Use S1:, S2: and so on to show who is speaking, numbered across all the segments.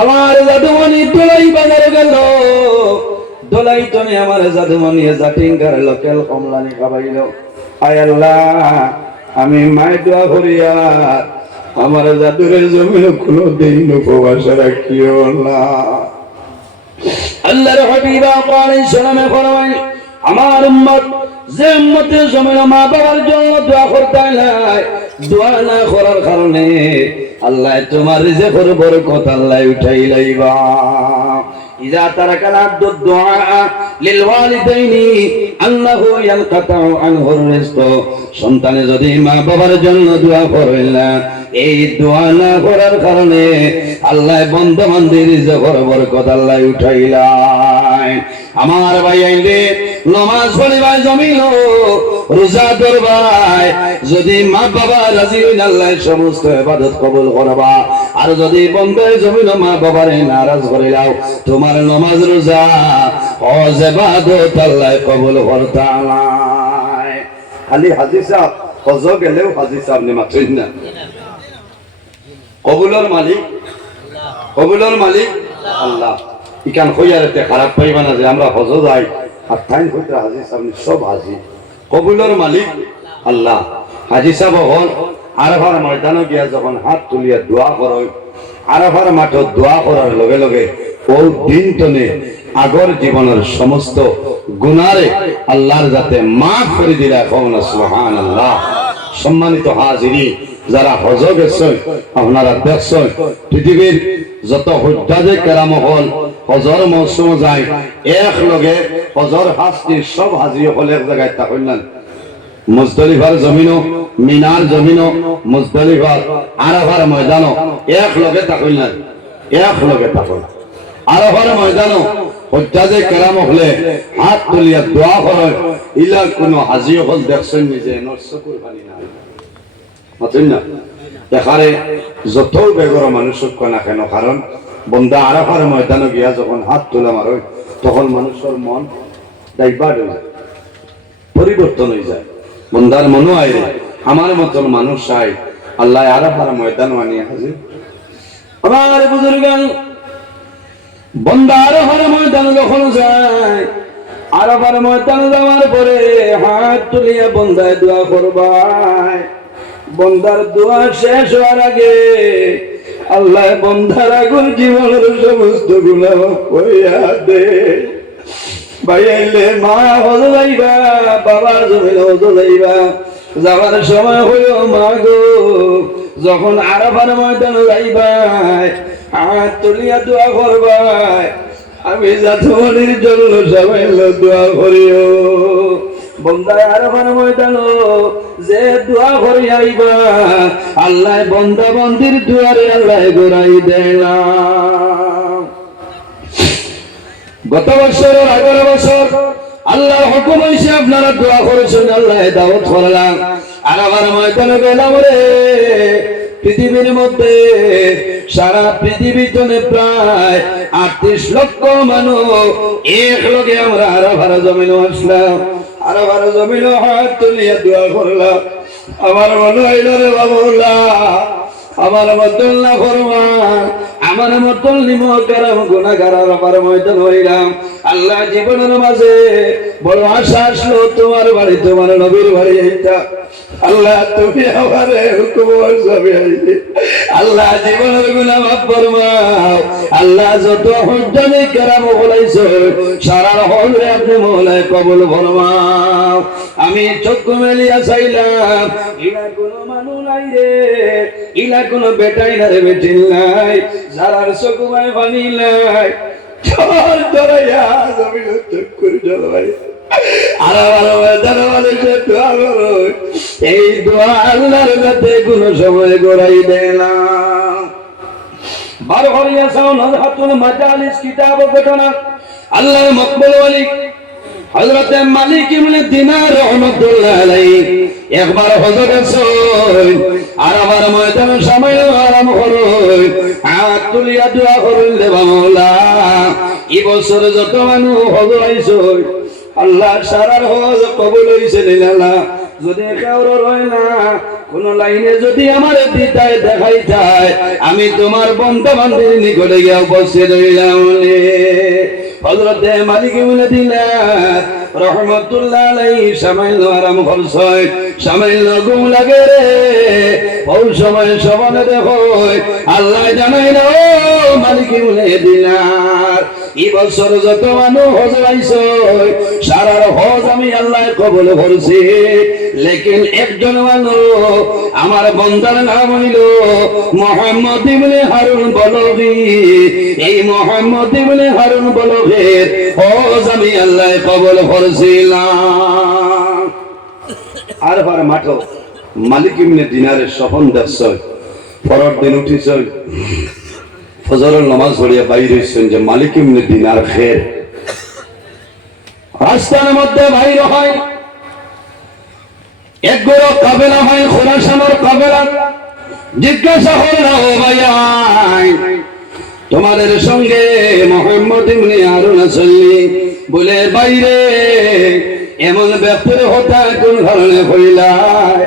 S1: আমার জাদুমণি দোলাই বাজারে গেল। দোলাই টনে আমার জাদুমণি জাটিঙ্গার লোকেল কমলানি খাবাইল। আয় আল্লাহ, আমি মায়ের দোয়া করিয়া আমার জাদুরের জমিন কোনো দিন উপবাস রাখিও না। আল্লাহর হাবিবা কোরআন শোনামে ফরমাই আমার উম্মত যে উম্মতের জমিন মা বাবার জন্য দোয়া করতে নাই, দোয়া না করার কারণে আল্লাহ তোমার যে বড় কথা আল্লাহ উঠাই লাইবা إذا ترك العبد الدعاء للوالدين أنه ينقطع عنه الرزق সন্তানে যদি মা বাবার জন্য দোয়া করেন না এই দোয়া না করার কারণে আল্লাহ বন্ধ মন্দির যে বড় বড় কথা আল্লাহ আমার ভাই আইলে নমাজ জমিল রোজা যদি মা বাবা রাজি আল্লাহ সমস্ত ইবাদত কবুল করবা। আর যদি বন্ধ জমিল মা বাবারে নারাজ করে যাও তোমার নমাজ, রোজা, হজ, ইবাদত আল্লাহ কবুল করতা খালি হাজি সাহেব, হজ গেলেও হাজি সাহেব নে না। কবুলর মালিক কবুলর মালিক আল্লাহ। ইকান হইয়ারেতে খারাপ পাইবা না যে আমরা হজ যাই, আর হইতে হাজি সাহেব সব হাজি কবুলর মালিক আল্লাহ। হাজি হল আরফার গিয়া যখন হাত তুলিয়া দোয়া আরফার মাঠত দোয়া করার লগে লগে ও দিন আগর জীবনের সমস্ত গুনারে আল্লাহর যাতে মাফ করে দিলা কখন সুহান আল্লাহ সম্মানিত হাজিরি যারা হজ গেছেন, আপনারা দেখছেন, পৃথিবীর যত হজ্জাজে কেরাম হল হজর মৌসুম যায়, এক লগে হজর হাসটি সব হাজি হল এক জায়গায় তা হইলেন মুজদলিফার জমিনও, মিনার জমিনও, মুজদলিফার আরাফার ময়দানও এক লগে তা হইলেন এক লগে তা হইল আরাফার ময়দানও, হজ্জাজে কেরাম হলে হাত তুলিয়া দোয়া করে, ইলা কোনো হাজি হল দেখছেন নিজে নরসকুর পানি না মাতুন না? দেখারে যত বেগর মানুষের কনা কেন, কারণ বন্দা আরাফার ময়দানে গিয়া যখন হাত তোলা মারো, তখন মানুষের মন ডাইবার হয়ে পরিবর্তন হয়ে যায়। বন্দার মনও আইরে আমার মতন মানুষ চাই আল্লাহ আরাফার ময়দান মানিয়ে হাজির। আমার বুজুর্গান, বন্দা আরাফার ময়দান যখন যায়, আরাফার ময়দান যাওয়ার পরে হাত তুলিয়া বন্দায় দোয়া করবায়। বন্দার দোয়া শেষ হওয়ার আগে আল্লাহ বন্দার আগুন জীবনের সমস্ত গুণা কইয়া দে। আইলে মা হল যাইবা বাবা জমিল হল যাইবা যাওয়ার সময় হইল মা গো, যখন আরাফার ময়দান যাইবাই, হাত তুলিয়া দোয়া করবাই। আমি জাতমনির জন্য সবাই দোয়া করিও। বন্দায় আরাফার ময়দান, যে দোয়া করি আইবা, আল্লাহ বন্দা বন্দির দুয়ারে আল্লাহ গোড়াই গত বছর, আগের বছর আল্লাহ হুকুম হয়েছে আপনারা দোয়া করেছেন, আল্লাহ দাওয়াত করলাম। আর আমার ময়দানে গেলাম রে, পৃথিবীর মধ্যে, সারা পৃথিবীর জন্য প্রায় আটত্রিশ লক্ষ মানুষ, এক লগে আমরা আরও ভালো জমিন আসলাম। আরও ভালো জমিন হাত তুলিয়া দোয়া করলাম। আমার মনে হইল রে বাবুল্লা আমার মতন না ফরমান, আমার মতন নিমকারাম গুণাগার আমার ময়দান হইলাম। আল্লাহ জীবনের মাঝে বড় আশা আসলো তোমার বাড়ি, তোমার নবীর বাড়ি এইটা। আল্লাহ, তুমি আমার হুকুম সবই আইলে। আল্লাহ, জীবনের গুণা মাফ ফরমাও। আল্লাহ, যত হজ্জনে কেরাম বলাইছো সারা হলে আপনি মোলায় কবুল ফরমাও। আমি চক্ষু মেলিয়া চাইলাম ইলা কোনো মানুষ নাই ইলা কোনো বেটাই না রে বেটিল নাই। যারার পানি নাই। চল ধরাইয়া জমিন চক্ষুর জলবাই আর আমার ময়দান মানুষের দোয়া করো। এই দোয়া আল্লাহর কাছে কোনো সময় গড়াই দেয় না। বার হরিয়া সাউ নজহাতুল মাজালিস কিতাব ঘটনা। আল্লাহর মকবুল ওয়ালি হযরত মালিক ইবনে দিনার রাহমাতুল্লাহ আলাইহি একবার হযরত সই আর আমার ময়দানে সময় আরাম করুন হাত তুলিয়া দোয়া করুন রে মাওলা এই বছর যত মানুষ হজর আইছই আল্লাহ সারার হজ কবুল হইছে নিলালা যদি কাউর রয় না, কোন লাইনে যদি আমার দিতায় দেখাই যায়, আমি তোমার বন্ধু বান্ধবের নিকটে গিয়ে উপস্থিত হইলাম হজরতে মালিক বলে দিলা রহমতুল্লাহ আলাইহি সামাইল আরাম খরচয় সামাইল গুম লাগে রে। ওই সময় সবানে দেখো, আল্লাহ জানাই না মালিক বলে দিলার এই বছর যত মানুষ হজ আইছ সারার হজ আমি আল্লাহ কবল করছি। লেকিন একজন মানুষ আমার বন্দার নাম হইল মোহাম্মদ ইবনে হারুন বলবি। এই মোহাম্মদ ইবনে হারুন বলবের হজ আমি আল্লাহ কবল করছিলাম। আর বার মাঠো মালিক ইবনে দিনারের স্বপন দেখছয় পরের দিন উঠিছয় ফজরের নামাজ পড়িয়া বাইরে হইছেন যে মালিক ইবনে দিনার খের। রাস্তার মধ্যে বাইর হয়। এক গরো কাবেলা হয়, খোরাসানোর কাবেলা জিজ্ঞাসা হল না ও ভাই, তোমাদের সঙ্গে মোহাম্মদ হারুন আসলি বলে, বাইরে, এমন ব্যক্তির হতা কোন ধরনের হইলায়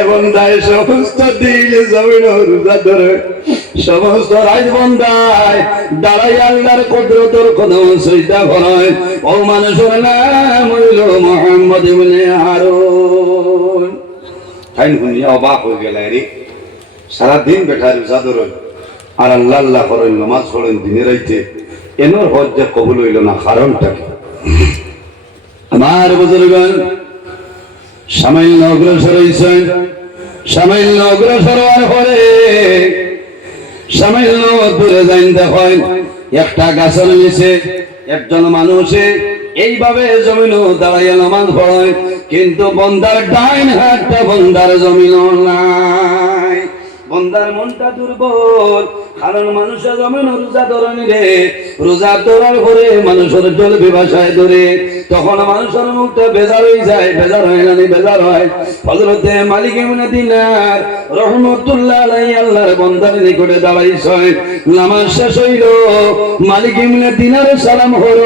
S1: এবং দায় সমস্ত দিল জমিন রোজা সমস্ত রাজবন্দায় দাঁড়াই আল্লাহর কদরতর কদম সইতা করায় ও মানুষের নাম হইল মোহাম্মদ ইবনে হারুন। তাই শুনি অবাক হয়ে গেল রে। সারাদিন রোজা ধরেন আর আল্লাহ আল্লাহ করেন, নামাজ পড়েন, দিনে রাইতে। এনর হজ যে কবুল হইল না কারণটা আমার বুজুর্গণ সামান্য অগ্রসর হয়েছেন সামান্য অগ্রসর হওয়ার পরে সামান্য দূরে যাইন হয় একটা গাছের নিচে একজন মানুষে এইভাবে জমিন দাঁড়াইয়া নামাজ পড়ে, কিন্তু বন্দার ডাইন হাতটা বন্দার জমিন নাই। বন্দার মনটা দুর্বল, কারণ মানুষের জমিন রোজা ধরনি রে রোজা ধরার পরে মানুষের জল বিভাষায় ধরে, তখন মানুষের মুখটা বেজার হয়ে যায় বেজার হয় না বেজার হয়। হজরতে মালিক এমন দিনার রহমতুল্লাহ আলাই আল্লাহর বন্দার নিকটে দাঁড়াইছেন নামাজ শেষ হইল, মালিক এমনে দিনার সালাম হল,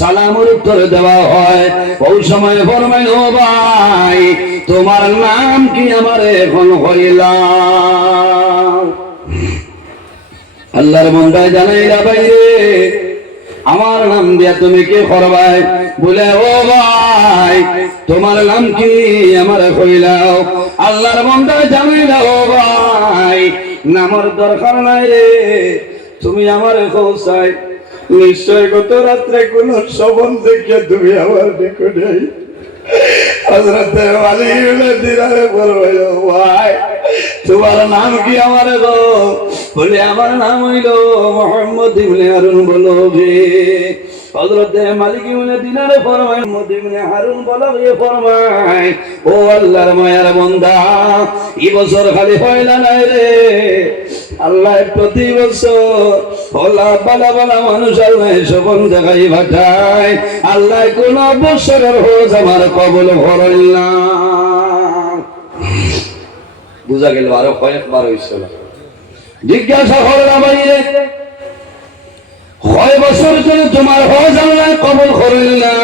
S1: সালামের উত্তর দেওয়া হয়। ওই সময় ফরমাই ও ভাই তোমার নাম কি আমার এখন হইলাম আল্লাহর মন্দায় জানাইলা বাইরে আমার নাম দিয়া তুমি কে করবাই? বলে, ও ভাই, তোমার নাম কি আমার কইলাও? আল্লাহর মন্দায় জানাইলা ও ভাই, নামর দরকার নাই রে, তুমি আমার কৌশাই নিশ্চয় গত রাত্রে কোন সবন দেখে তুমি আমার নিকটে তোমার নাম কি আমার বলে, আমার নাম হইল মোহাম্মদ ইবনে হারুন বলো গে হজরতে মালিক ইবনে দিনারে ফরমায়, মোহাম্মদ ইবনে হারুন বলো গে ফরমায়, ও আল্লাহর মায়ার বন্দা, এই বছর খালি হইলা নাই রে? আল্লাহ প্রতি বছর হলা বালা বালা মানুষ আল্লাহ সবন দেখাই ভাটায় আল্লাহ কোন বছরের হোজ আমার কবল ভরল না। বুঝা গেল আরও কয়েকবার হয়েছিল জিজ্ঞাসা করলাম বাইরে কয় বছর ধরে তোমার হজ আল্লাহ কবল করেন না।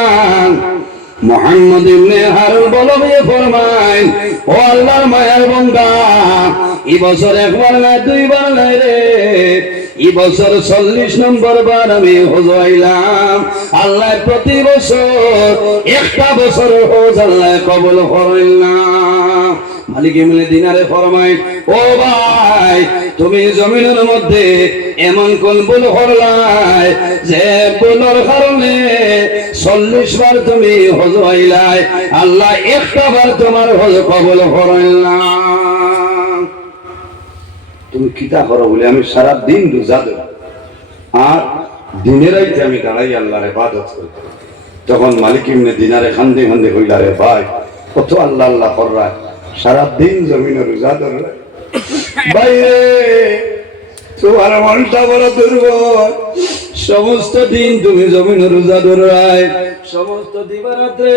S1: মোহাম্মদ ইবনে হারুন বলো বিয়ে ফরমায় ও আল্লাহর মায়ের বন্দা এই বছর একবার না, দুইবার নাই রে। এই বছর চল্লিশ নম্বর বার আমি হজ আইলাম। আল্লাহ প্রতি বছর, একটা বছর হজ আল্লাহ কবল করেন না। মালিক এমনি দিনারে ফরমাই ও ভাই তুমি জমিনের মধ্যে এমন কোন ভুল করলাই যে ভুলের কারণে চল্লিশ বার তুমি হজ হইলাই, আল্লাহ একটা বার তোমার হজ কবল না তুমি কিতা করো বলে আমি সারা দিন রোজা দেব। আর দিনের আইতে আমি দাঁড়াই আল্লাহর ইবাদত করি। তখন মালিক ইমনে দিনারে খান্দে খান্দে হইলা রে ভাই কত আল্লাহ আল্লাহ কররা সারা দিন জমিনে রোজা ধরে বাইরে। তোমার মনটা বড় দুর্বল। সমস্ত দিন তুমি জমিন রোজা ধরায়। সমস্ত দিবারাত্রে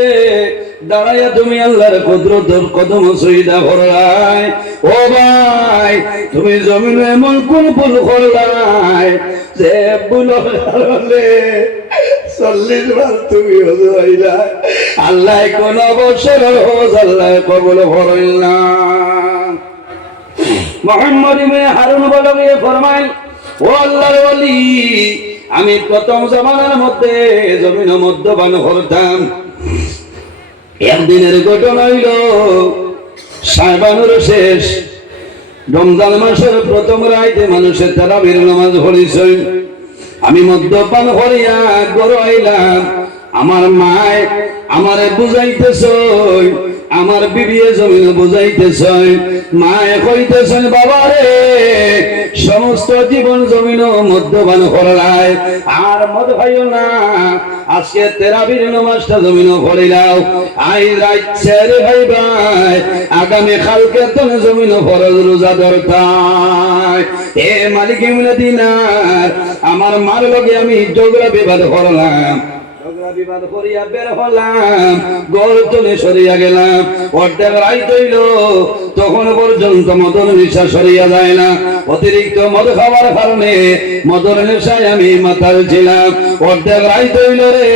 S1: দাঁড়াইয়া তুমি আল্লাহর কুদরত কদম সইদা ভরায়। ও ভাই, তুমি জমিন এমন কোন ভুল করলাই যে ভুল হলে চল্লিশ বার তুমি হইলা আল্লাহ কোন বছর হজ আল্লাহ কবল করেন না। মোহাম্মদ ইবনে হারুন বলবে ফরমাই ও আল্লাহর ওলি আমি প্রথম জমানার মধ্যে জমিন মদ্যপান করতাম। একদিনের ঘটনা হইল সাহেবানুর শেষ। রমজান মাসের প্রথম রাইতে মানুষের তারাবির নামাজ পড়িছে আমি মদ্যপান করিয়া গরু আইলাম আমার মায় আমারে বুঝাইতেছ আমার বিবিয়ে জমিন বুঝাইতেছ মায়ে কইতেছ বাবা রে সমস্ত জীবন জমিন মদ্যপান করলায় আর মদ খাইও না। আজকে তেরাবির নমাজটা জমিন ফরিলাও আই রাইছে রে ভাই ভাই আগামী কালকে তো জমিন ফরজ রোজা ধরতাই এ মালিক দিনার, আমার মার লগে আমি ঝগড়া বিবাদ করলাম। গড় তুলে অতিরিক্ত মদ খাওয়ার কারণে মদন নেশায় আমি মাতাল ছিলাম। অর্ধেক রাইত হইল রে,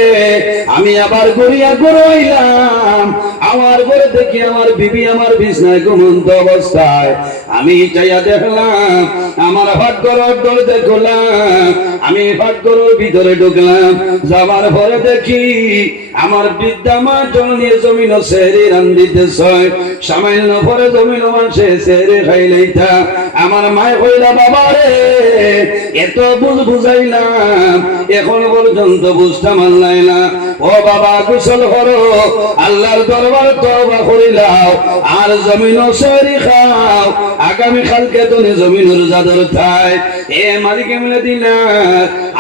S1: আমি আবার ঘুরিয়া ঘুরাইলাম। আমার ঘরে দেখি আমার বিবি, আমার বিছনায় ঘুমন্ত অবস্থায় আমি চাইয়া দেখলাম, আমার ভাগ্যর দল দেখলাম আমি ভাগ্যর ভিতরে ঢুকলাম, যাবার পরে দেখি আমার বিদ্যা মা জমিনে জমিন সেরে রান্দিতেছ সামান্য পরে জমিন মাসে সেরে খাইলেইতা আমার মায় কইলা বাবা রে এত বুঝ বুঝাইলাম, এখন পর্যন্ত বুঝতে মানলাই না। ও বাবা কুশল করো, আল্লাহর দরবার তওবা করিলাও, আর জমিন সেরি খাও আগামী কালকে তো জমিন রোজাদার থাই এ মালিক মিলে দিলা,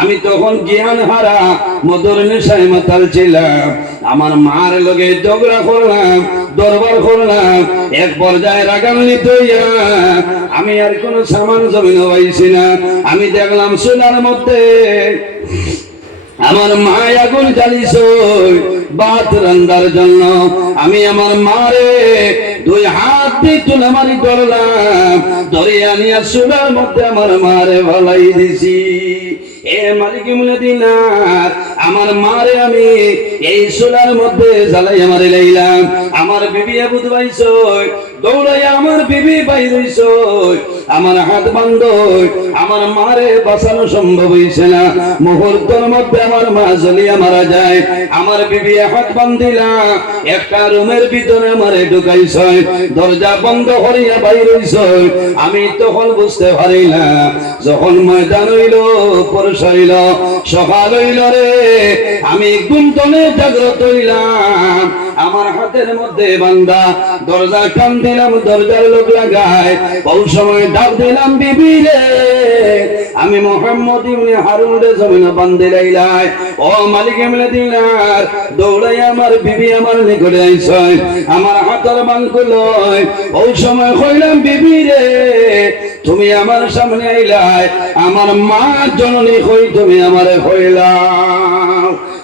S1: আমি তখন জ্ঞান হারা মদর নেশায় মাতাল ছিলাম। আমার মার লগে ঝগড়া করলাম, দরবার করলাম, এক পর্যায়ে রাগান্বিত হইয়া আমি আর কোনো সামান জমিন পাইছি না। আমি দেখলাম সোনার মধ্যে আমার মা আগুন জ্বালিস বাত রান্দার জন্য। আমি আমার মারে দুই হাত দিয়ে তুলে মারি ধরলাম ধরে আনিয়া সুরার মধ্যে আমার মারে ভালাই দিছি। এ মালিক মুলে দিনার আমার মারে আমি এই সোলার মধ্যে জ্বালাই আমার লাইলাম। আমার বিবি বুধ পাইছ দৌড়াই আমার বিবি পাই রইছ আমার হাত বান্ধ আমার মারে বাঁচানো সম্ভব হইছে না। মুহূর্তের মধ্যে আমার মা জ্বলিয়া মারা যায়, আমার বিবি হাত বান্ধিলা, একটা রুমের ভিতরে আমারে ঢুকাইছ, দরজা বন্ধ করিয়া বাইর আমি তখন বুঝতে পারি না যখন ময়দান হইল পরশ হইল সকাল হইল রে, আমি গুমতনে জাগ্রত হইলাম। আমার হাতের মধ্যে বান্দা, দরজা টান দিলাম, দরজার লোক লাগায়, বহু সময় ডাক দিলাম বিবি আমি মোহাম্মদ ইবনে হারুন রে জমিন বান্ধে লাইলাই ও মালিক এমলে দিলার দৌড়াই আমার বিবি আমার নিকটে আইছয় আমার হাতের বাঙ্কুলয় বহু সময় কইলাম, বিবি রে, তুমি আমার সামনে আইলাই। আমার মা জননী কই তুমি আমারে কইলাম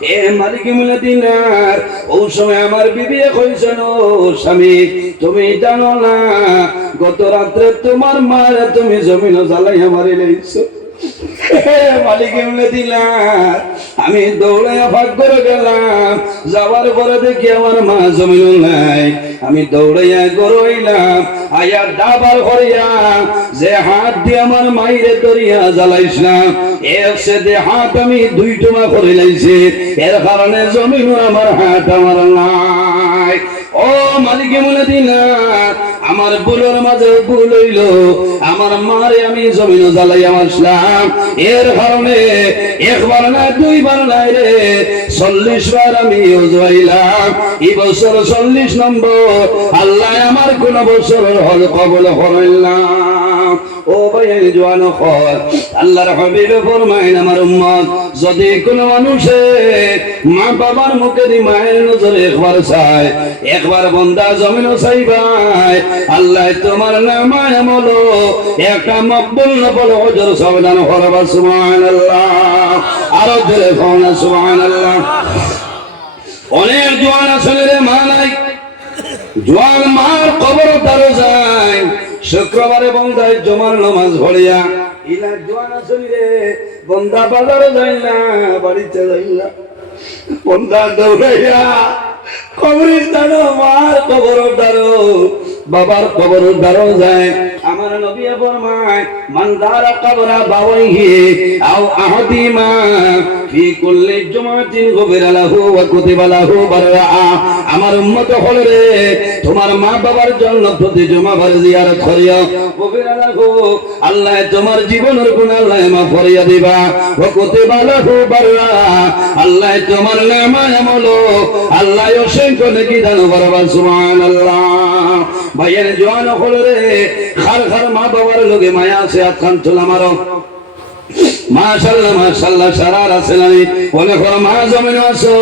S1: এ মালিক মিলে দিনার ও সময় আমার বিবি কইছেন স্বামী, তুমি জানো না, গত রাত্রে তোমার মার তুমি জমিন জ্বালাই আমার লইছো মালিক এমনি দিলাম আমি দৌড়ে ভাগ করে গেলাম, যাওয়ার পরে দেখি আমার মা জমিন নাই। আমি দৌড়াইয়া গড়াইলাম, আয়া ডাবার করিয়া যে হাত দিয়ে আমার মাইরে দরিয়া জ্বালাইস না এর সে দে হাত আমি দুই টুমা করে লাইছি। এর কারণে জমিন আমার হাত আমার নাই। ও মালিকে মনে দিনা আমার বুলোর মাঝে ভুল হইল। আমার মারে আমি জমিন জ্বালাই আমার ইসলাম এর কারণে একবার না, দুইবার নাই রে। চল্লিশ বার আমি ওজাইলাম এই বছর চল্লিশ নম্বর। আল্লাহ আমার কোন বছর হল কবল হরাইলাম ও ভাই জোয়ান খর, আল্লাহর হাবিবে ফরমাইন, আমার উম্মত, যদি কোন মানুষে মা বাবার মুখে দি মায়ের নজরে একবার চায়, একবার বন্দা জমিন চাইবাই আল্লাহ তোমার নামায় আমলো, একটা মকবুল নফল হজর সাবধান হরবা সুবহানাল্লাহ। আরও জোরে ফোন সুবহানাল্লাহ। অনেক জোয়ান আসলে রে মা নাই, জোয়ান মার কবর তারও যায় শুক্রবারে বন্ধায় জমার নামাজ ভরিয়া ইলা জোয়ান শরীরে বন্ধা বাজারে যাই না বাড়িতে যাই না বন্ধা দৌড়াইয়া কবরের দাঁড়ো মার কবর দাঁড়ো বাবার কবর দাঁড়ো যায়। আমার উম্মত হল রে, তোমার মা বাবার জন্য প্রতি জুমাবার জিয়ারত করিও। গফিরা লাহু, আল্লাহ তোমার জীবনের গুনাহ আল্লাহ মাফ করিয়া দিবা। ওয়া কুতিবা লাহু বারআ। আল্লাহ তোমার নামায় আমলো আল্লাহ অসংখ্য দান বরাবর সুবহানাল্লাহ। ভাইয়ের জোয়ান রে। খার খার মা বাবার লগে মায়া আছে আখান চলা মারো। মাশাল্লাহ মা জমিন আছে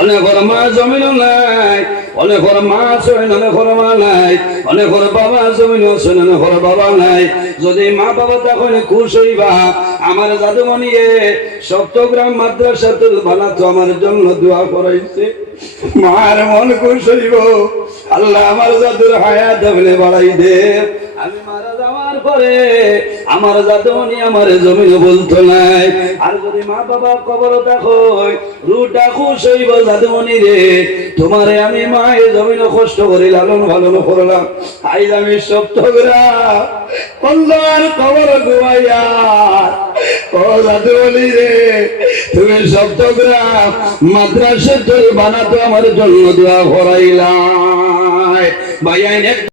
S1: অনেক মা জমিন নাই। অনেক ঘর মা আছে অনেক ঘর মা নাই। অনেক ঘর বাবা আছে অনেক ঘর বাবা নাই। যদি মা বাবা তখন খুশ হইবা, আমার জাদুমণিয়ে সপ্তগ্রাম মাদ্রাসা তুল ভালা বানাতো আমার জন্য দোয়া করাইছে। মার মন খুশ হইব, আল্লাহ আমার জাদুর হায়াত বাড়াই দে। আমি মারা পরে আমার জাদুমণি আমার জমিন বলতো নাই। আর যদি মা বাবা কবর দেখো, রুটা খুশ হইব জাদুমণি রে। তোমারে আমি মায়ের জমিন কষ্ট করি লালন পালন করলাম। আইজ আমি সপ্তগ্রা কল্যাণ কবর ঘুমাইয়া, ও জাদুমণি রে, তুমি সপ্তগ্রাম মাদ্রাসা তোর বানাতো আমার জন্য দোয়া করাইলা ভাইয়া